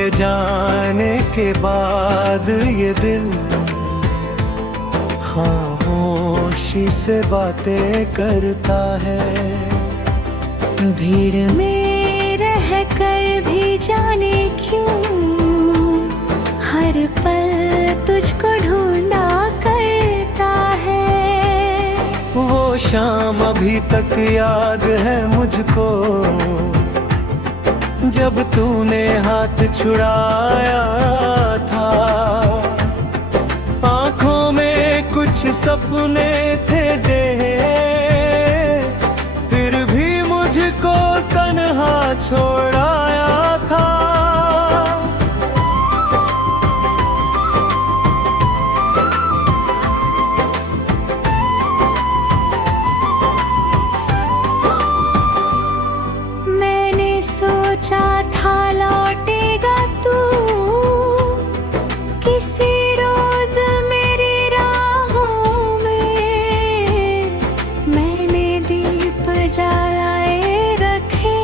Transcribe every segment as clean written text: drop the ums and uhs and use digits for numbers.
तेरे जाने के बाद ये दिल खामोशी से बातें करता है। भीड़ में रह कर भी जाने क्यों हर पल तुझको ढूंढा करता है। वो शाम अभी तक याद है मुझको, जब तूने हाथ छुड़ाया था। आंखों में कुछ सपने थे फिर भी मुझको तन्हा छोड़ाया था। मैंने सोचा था लौटेगा तू किसी रोज मेरी राहों में। मैंने दीप जलाए रखे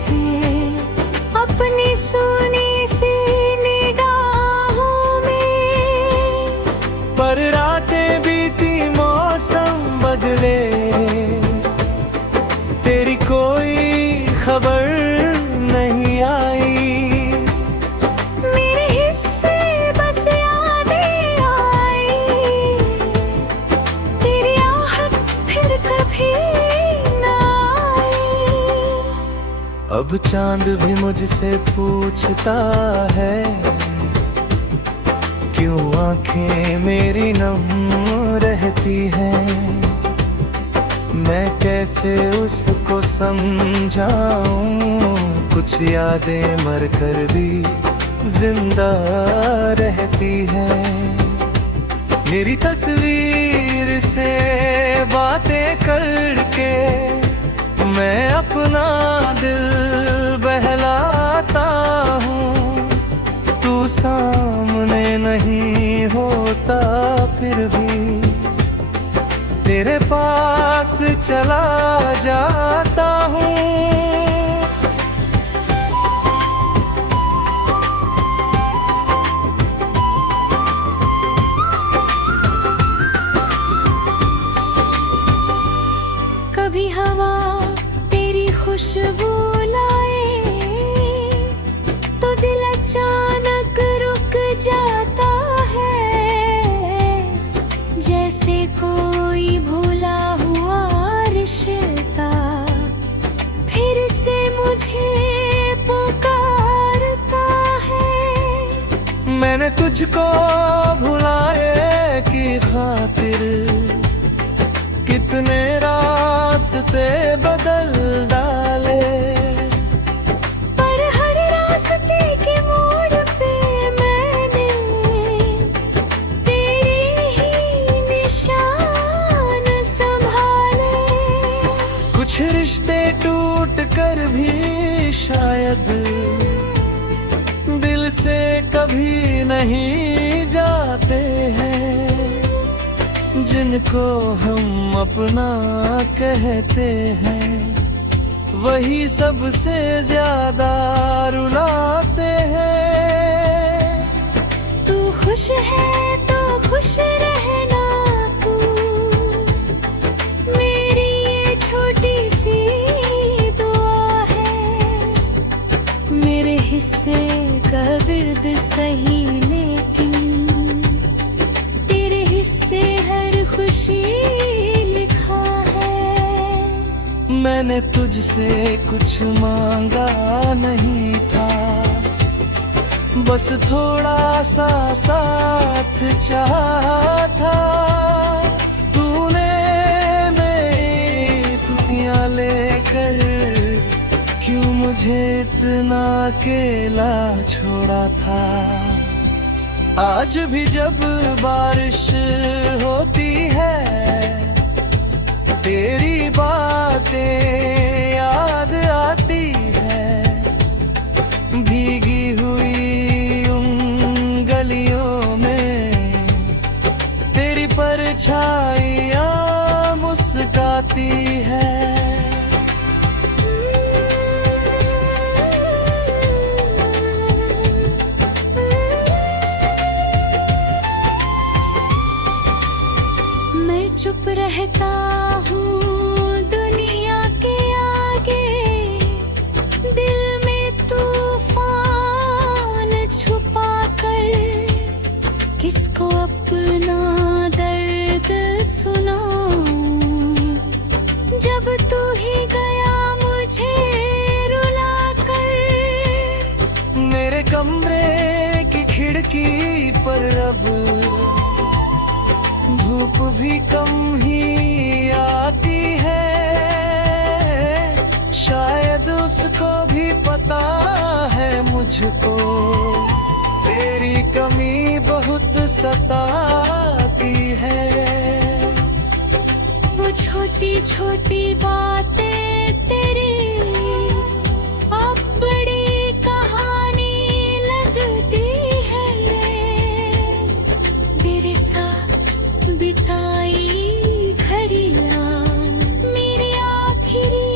थे अपनी सुनी सी निगाहों में। पर रातें बीती मौसम बदले, तेरी कोई खबर नहीं आई। मेरे हिस्से बस यादें आई, तेरी आहट फिर कभी ना आई। अब चांद भी मुझसे पूछता है, क्यों आंखें मेरी नम रहती हैं। मैं कैसे उसको समझाऊं, कुछ यादें मर कर भी जिंदा रहती हैं। मेरी तस्वीर से बातें करके मैं अपना दिल बहलाता हूँ। तू सामने नहीं होता फिर भी तेरे पास चला जाता हूँ। कभी हवा तेरी खुशबू लाए तो दिल अचानक रुक जाता है। जैसे कोई भूला हुआ रिश्ता फिर से मुझे पुकारता है। मैंने तुझको भुलाए की खातिर कितने रास्ते बदल डाले। पर हर रास्ते के मोड़ पे मैंने तेरे ही निशान संभाले। कुछ रिश्ते टूट कर भी शायद दिल से कभी नहीं जाते हैं। जिनको हम अपना कहते हैं वही सबसे ज्यादा रुलाते हैं। तू खुश है तो खुश रहना तू, मेरी ये छोटी सी दुआ है। मेरे हिस्से का बिर्द सही लेकिन तेरे हिस्से हर खुशी लिखा है। मैंने तुझसे कुछ मांगा नहीं था, बस थोड़ा सा साथ चाहा था। तूने मेरी दुनिया लेकर क्यों मुझे इतना अकेला छोड़ा था। आज भी जब बारिश होती है तेरी बातें याद आती है। भीगी हुई उन गलियों में तेरी परछाइयाँ मुस्काती है। चुप रहता हूँ दुनिया के आगे, दिल में तूफान छुपा कर किसको अपना दर्द सुनाऊं। जब तू ही गया मुझे रुला कर, मेरे कमरे की खिड़की पर अब धूप भी कम ही आती है। शायद उसको भी पता है मुझको तेरी कमी बहुत सताती है। वो छोटी छोटी बातें तेरी अब बड़ी कहानी लगती है। तेरे साथ बिताई घड़ियां मेरी आखिरी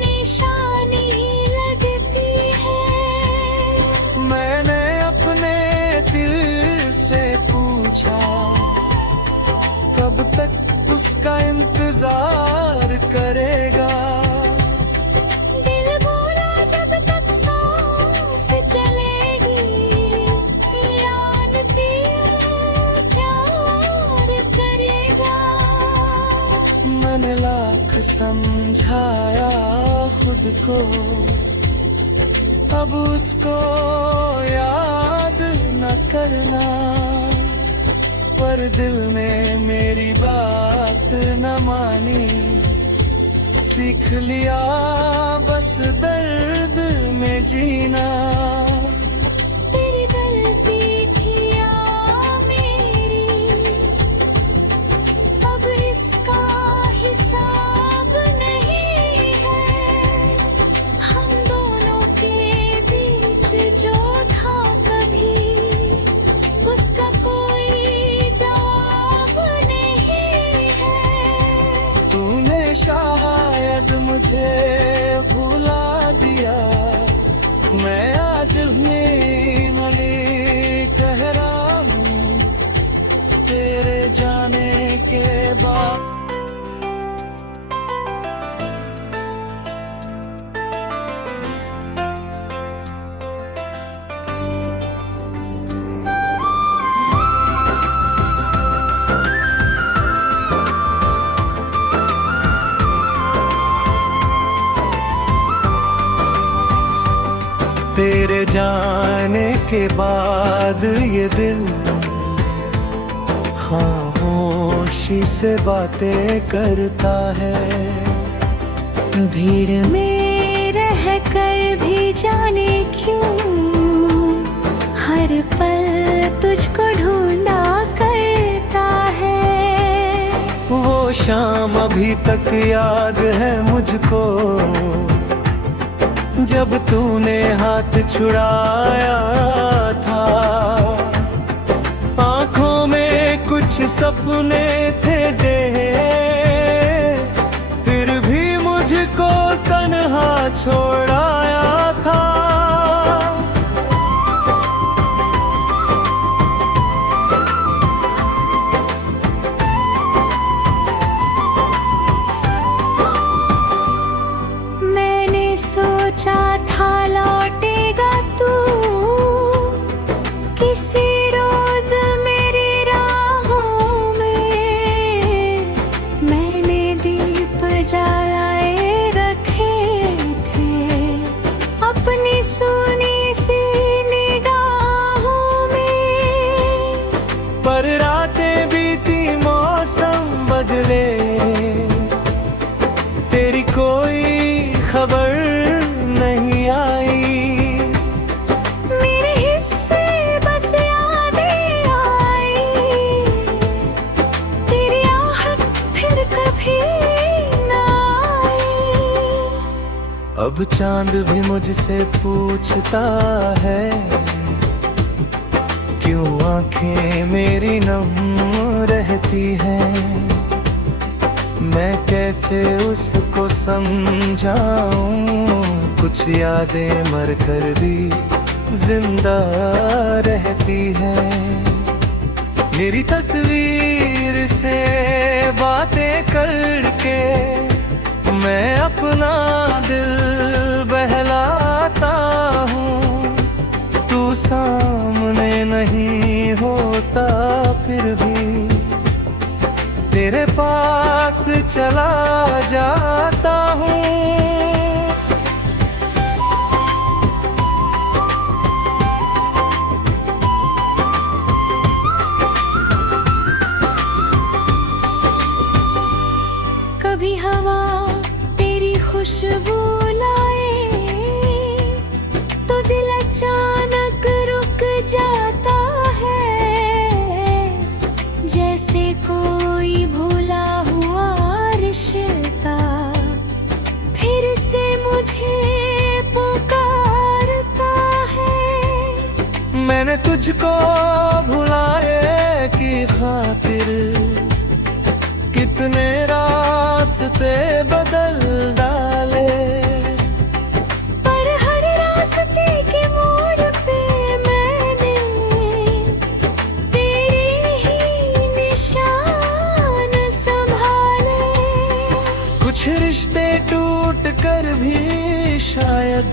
निशानी लगती है। मैंने अपने दिल से पूछा कब तक उसका इंतजार करेगा। दिल बोला जब तक सांस चलेगी, यान प्यार करेगा। मैंने लाख समझाया खुद को अब उसको याद न करना, पर दिल ने मेरी बात न मानी। सीख लिया बस दर्द में जीना। तेरी गलती थी या मेरी, अब इसका हिसाब नहीं है। हम दोनों के बीच जो था कभी, उसका कोई जवाब नहीं है। तूने शायद मुझे भुला दिया, मैं आज नहीं कह रहा हूँ तेरे जाने के बाद। तेरे जाने के बाद ये दिल खामोशी से बातें करता है। भीड़ में रह कर भी जाने क्यों हर पल तुझको ढूंढा करता है। वो शाम अभी तक याद है मुझको जब तूने हाथ छुड़ाया था। आंखों में कुछ सपने थे फिर भी मुझको तन्हा छोड़ाया था। मैंने सोचा था लौटेगा तू किसी रोज मेरी राहों में। मैंने दीप जलाए रखे थे अपनी सुनी सी निगाहों में। पर रातें बीती मौसम बदले तेरी कोई खबर नहीं आई। मेरे हिस्से बस यादें आई, तेरी आहट फिर कभी न आई। अब चांद भी मुझसे पूछता है क्यों आंखें मेरी नम रहती हैं। मैं कैसे उसको समझाऊं कुछ यादें मर कर भी जिंदा रहती हैं। मेरी तस्वीर से बातें करके मैं अपना दिल बहलाता हूँ। तू सामने नहीं होता फिर भी तेरे पास चला जाता हूँ। कभी हवा तेरी खुशबू लाए तो दिल अचानक रुक जाता है, जैसे कोई भूला हुआ रिश्ता फिर से मुझे पुकारता है। मैंने तुझको भुलाए की खातिर कितने रास्ते बदल डाले, पर हर रास्ते के मोड़ पे मैंने तेरे ही निशान संभाले। कुछ रिश्ते टूट कर भी शायद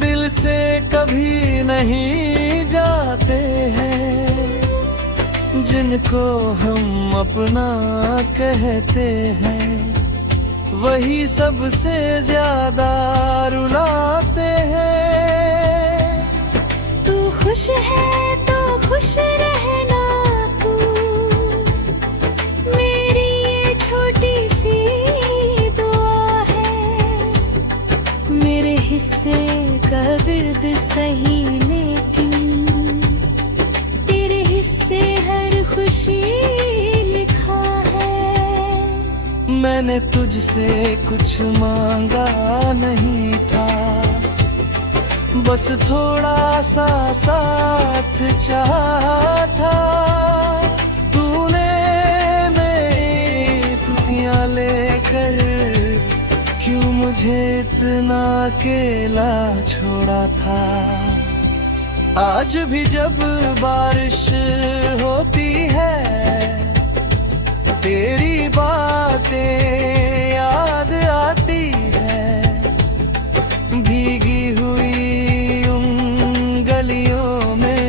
दिल से कभी नहीं जाते हैं, जिनको हम अपना कहते हैं वही सबसे ज्यादा रुलाते हैं। तू खुश है तो खुश रहना तू, मेरी ये छोटी सी दुआ है। मेरे हिस्से का दर्द सही लेकिन तेरे हिस्से हर खुशी लिखा है। मैंने तुझसे कुछ मांगा नहीं था, बस थोड़ा सा साथ चाहा था। तूने मेरी दुनिया लेकर क्यों मुझे इतना अकेला छोड़ा था। आज भी जब बारिश होती है तेरी बातें याद आती है, भीगी हुई उन गलियों में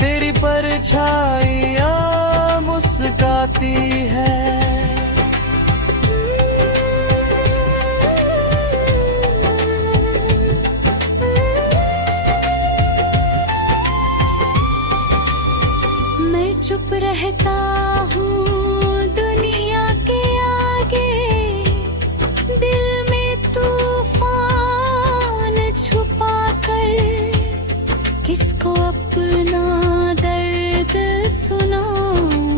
तेरी परछाइयाँ मुस्काती है। चुप रहता हूँ दुनिया के आगे, दिल में तूफान छुपा कर किसको अपना दर्द सुनाऊं।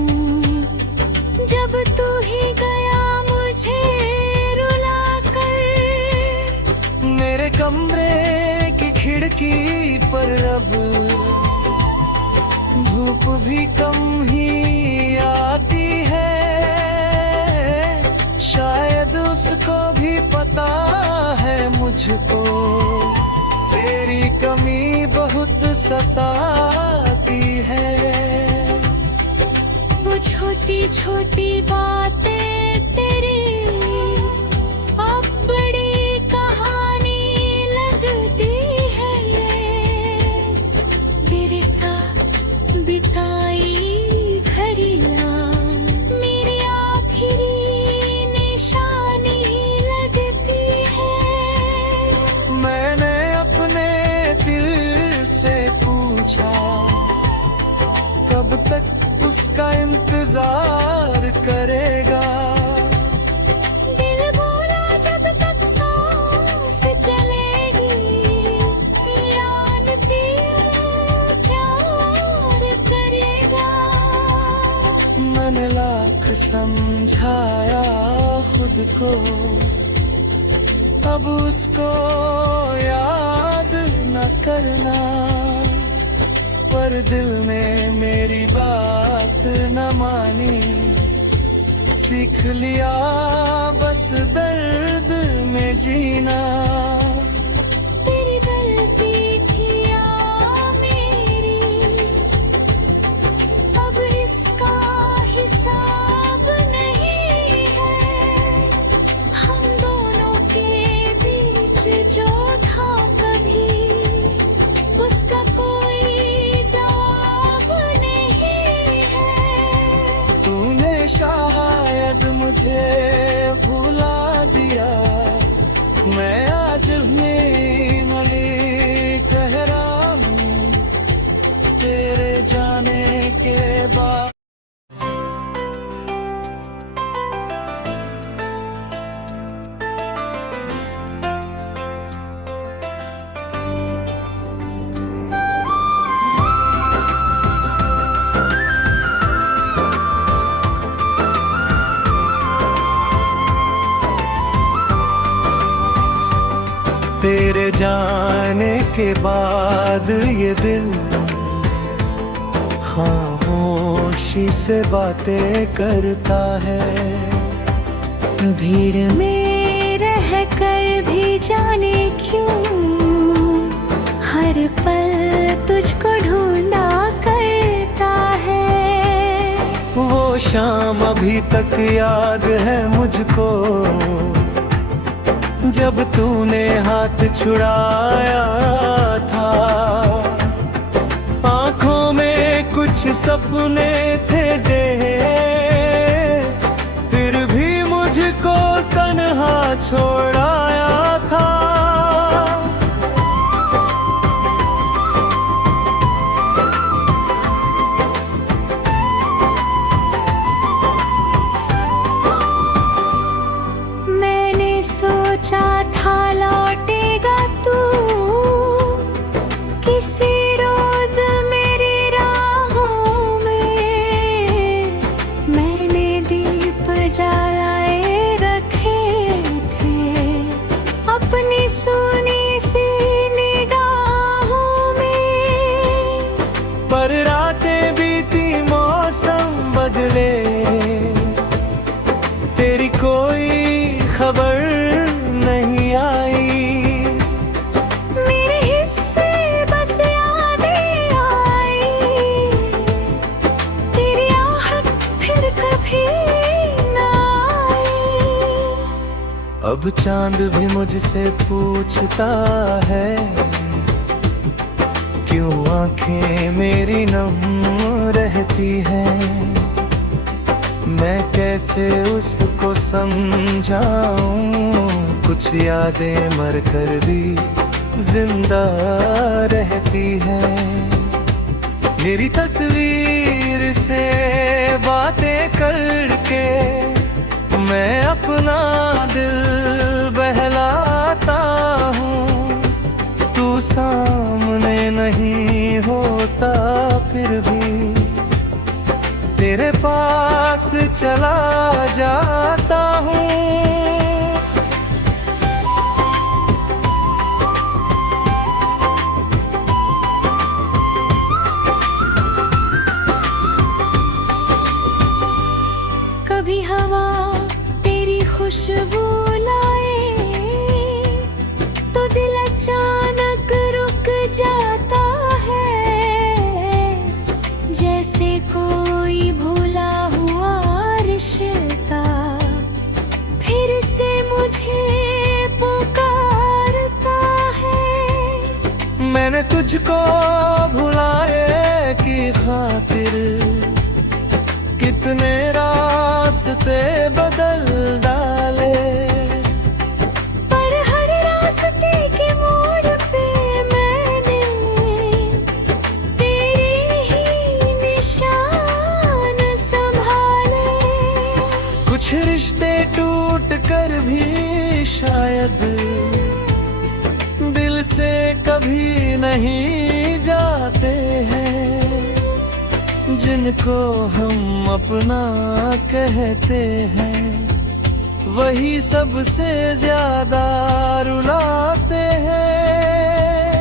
जब तू ही गया मुझे रुला कर, मेरे कमरे की खिड़की पर अब धूप भी कम ही आती है। शायद उसको भी पता है मुझको तेरी कमी बहुत सताती है। वो छोटी छोटी बातें तेरी अब बड़ी कहानी लगती है। ये मेरे साथ बिताई घड़ियाँ मेरी आखिरी निशानी लगती है। मैंने अपने दिल से पूछा कब तक उसका इंतजार करेगा। दिल बोला जब तक सांस चलेगी, जानती हूँ प्यार करेगा। मैंने लाख समझाया खुद को अब उसको याद न करना, पर दिल ने मेरी बात न मानी। सीख लिया बस दर्द में जीना। तेरी गलती थी या मेरी, अब शायद मुझे भुला दिया। मैं आज नीली कह रहा हूँ तेरे जाने के बाद। तेरे जाने के बाद ये दिल खामोशी से बातें करता है। भीड़ में रह कर भी जाने क्यों हर पल तुझको ढूंढा करता है। वो शाम अभी तक याद है मुझको जब तूने हाथ छुड़ाया था। आंखों में कुछ सपने थे फिर भी मुझको तन्हा छोड़ाया था। सोचा था लौटेगा तू किसी रोज मेरी राहों में। मैंने दीप जलाए रखे थे अपनी सुनी सी निगाहों में। पर रातें बीती मौसम बदले तेरी कोई खबर नहीं आई। मेरे हिस्से बस यादें आई तेरी आहट फिर कभी ना आई। अब चांद भी मुझसे पूछता है क्यों आंखें मेरी नम रहती हैं। मैं कैसे उसको समझाऊं कुछ यादें मर कर भी जिंदा रहती हैं। मेरी तस्वीर से बातें करके मैं अपना दिल बहलाता हूँ। तू सामने नहीं होता फिर भी तेरे पास चला जाता हूँ। कभी हवा तेरी खुशबू लाए तो दिल अचानक रुक जाता है। जैसे कोई भूला हुआ रिश्ता फिर से मुझे पुकारता है। मैंने तुझको भुलाए की खातिर कितने रास्ते बदल डाले। पर हर रास्ते के मोड़ पे मैंने तेरे ही निशान संभाले। कुछ रिश्ते टूट कर भी शायद दिल से कभी नहीं जाते हैं। जिनको हम अपना कहते हैं वही सबसे ज्यादा रुलाते हैं।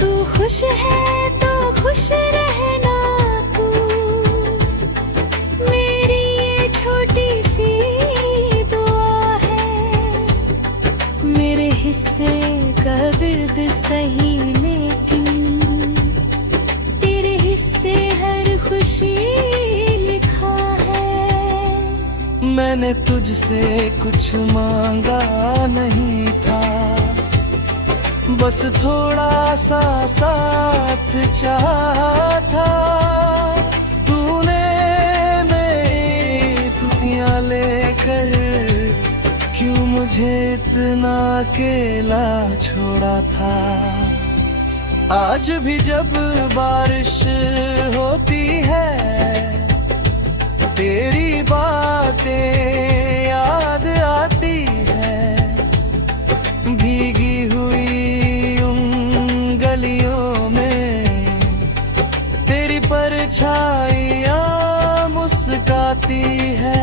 तू खुश है तो खुश रहना तू मेरी ये छोटी सी दुआ है। मेरे हिस्से का दर्द सही लेकिन तेरे हिस्से हर खुशी लिखा है। मैंने तुझसे कुछ मांगा नहीं था बस थोड़ा सा साथ चाहा था। तूने मेरी मुझे इतना अकेला छोड़ा था। आज भी जब बारिश होती है तेरी बातें याद आती है। भीगी हुई उन गलियों में तेरी परछाइयाँ मुस्काती है।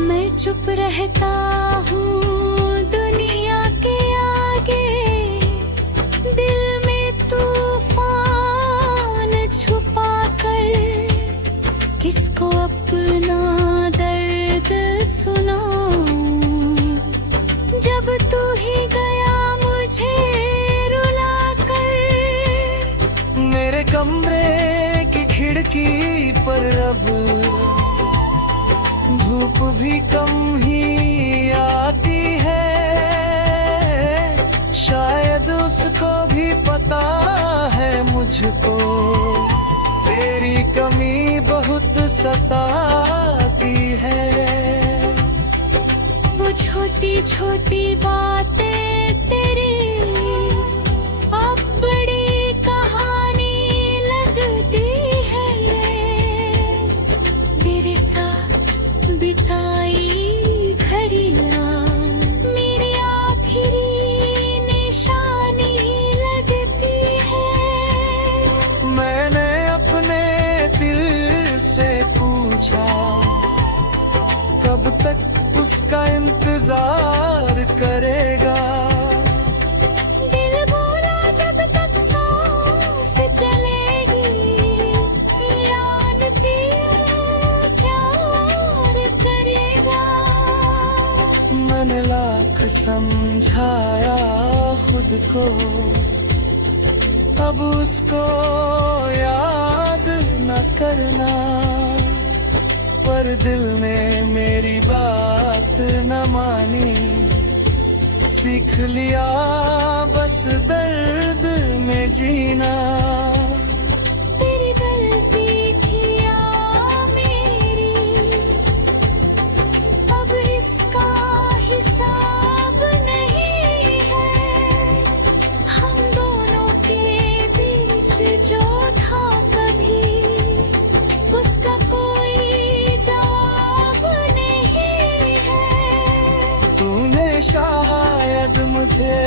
मैं चुप रहता हूँ दुनिया के आगे, दिल में तूफान छुपा कर किसको अपना दर्द सुनाऊं। जब तू ही गया मुझे रुला कर। मेरे कमरे की खिड़की पर अब धूप भी कम ही आती है। शायद उसको भी पता है मुझको तेरी कमी बहुत सताती है। वो छोटी छोटी बातें तेरी अब बड़ी कहानी लगती है। ये मेरे साथ बिताई घड़ियाँ मेरी आखिरी निशानी लगती है। मैंने अपने दिल से पूछा कब तक उसका इंतजार करेगा। दिल बोला जब तक सांस चलेगी यान पिया प्यार करेगा। मैंने लाख समझाया खुद को अब उसको याद न करना, पर दिल ने मेरी बात न मानी। सीख लिया बस दर्द में जीना। तेरी गलती थी या मेरी, अब इसका हिसाब नहीं है। हम दोनों के बीच जो था कभी उसका कोई जवाब नहीं है। तूने शायद मुझे